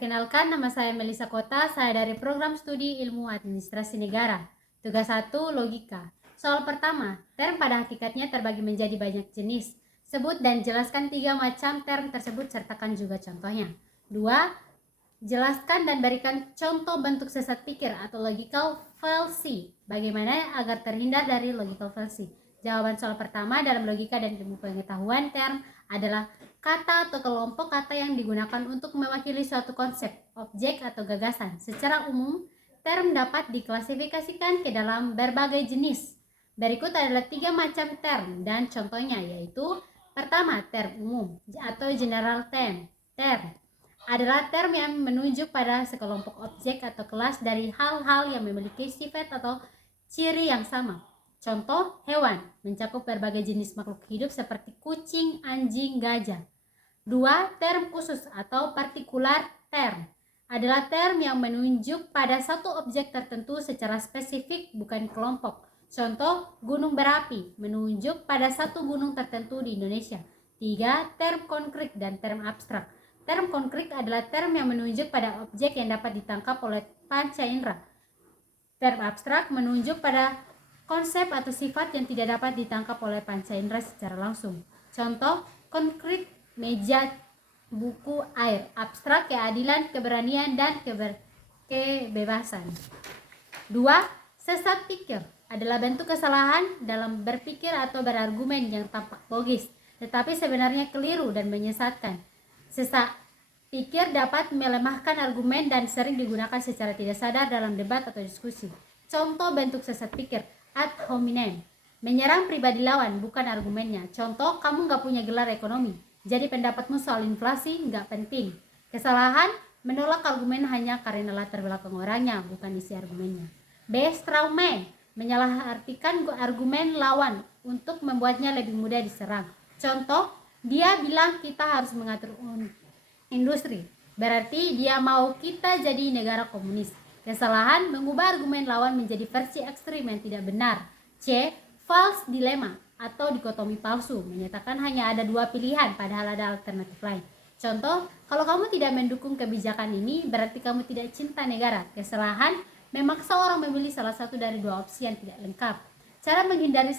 Perkenalkan, nama saya Melisa Kota, saya dari Program Studi Ilmu Administrasi Negara. Tugas 1, logika. Soal pertama, term pada hakikatnya terbagi menjadi banyak jenis. Sebut dan jelaskan 3 macam term tersebut, sertakan juga contohnya. 2, jelaskan dan berikan contoh bentuk sesat pikir atau logical fallacy. Bagaimana agar terhindar dari logical fallacy? Jawaban soal pertama, dalam logika dan ilmu pengetahuan, term adalah kata atau kelompok kata yang digunakan untuk mewakili suatu konsep, objek, atau gagasan. Secara umum, term dapat diklasifikasikan ke dalam berbagai jenis. Berikut adalah 3 macam term dan contohnya, yaitu pertama, term umum atau general term. Term adalah term yang menunjuk pada sekelompok objek atau kelas dari hal-hal yang memiliki sifat atau ciri yang sama. Contoh, hewan mencakup berbagai jenis makhluk hidup seperti kucing, anjing, gajah. 2. Term khusus atau partikular term adalah term yang menunjuk pada satu objek tertentu secara spesifik, bukan kelompok. Contoh, gunung berapi menunjuk pada satu gunung tertentu di Indonesia. 3. Term konkret dan term abstrak. Term konkret adalah term yang menunjuk pada objek yang dapat ditangkap oleh panca indera. Term abstrak menunjuk pada konsep atau sifat yang tidak dapat ditangkap oleh panca indera secara langsung. Contoh, konkret meja, buku, air. Abstrak, keadilan, keberanian, dan kebebasan. 2. Sesat pikir adalah bentuk kesalahan dalam berpikir atau berargumen yang tampak logis, tetapi sebenarnya keliru dan menyesatkan. Sesat pikir dapat melemahkan argumen dan sering digunakan secara tidak sadar dalam debat atau diskusi. Contoh bentuk sesat pikir: ad hominem, menyerang pribadi lawan, bukan argumennya. Contoh, kamu nggak punya gelar ekonomi, jadi pendapatmu soal inflasi nggak penting. Kesalahan, menolak argumen hanya karena latar belakang orangnya, bukan isi argumennya. B. Strawman, menyalahartikan argumen lawan untuk membuatnya lebih mudah diserang. Contoh, dia bilang kita harus mengatur industri, berarti dia mau kita jadi negara komunis. Kesalahan, mengubah argumen lawan menjadi versi ekstrim yang tidak benar. C. False dilemma atau dikotomi palsu, menyatakan hanya ada 2 pilihan padahal ada alternatif lain. Contoh, kalau kamu tidak mendukung kebijakan ini, berarti kamu tidak cinta negara. Kesalahan, memaksa orang memilih salah satu dari 2 opsi yang tidak lengkap. Cara menghindari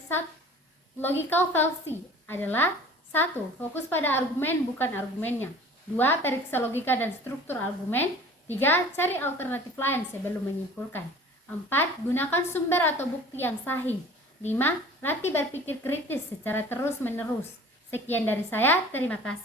logical fallacy adalah: 1. Fokus pada argumen, bukan argumennya. 2. Periksa logika dan struktur argumen. 3. Cari alternatif lain sebelum menyimpulkan. 4. Gunakan sumber atau bukti yang sahih. 5. Latih berpikir kritis secara terus-menerus. Sekian dari saya, terima kasih.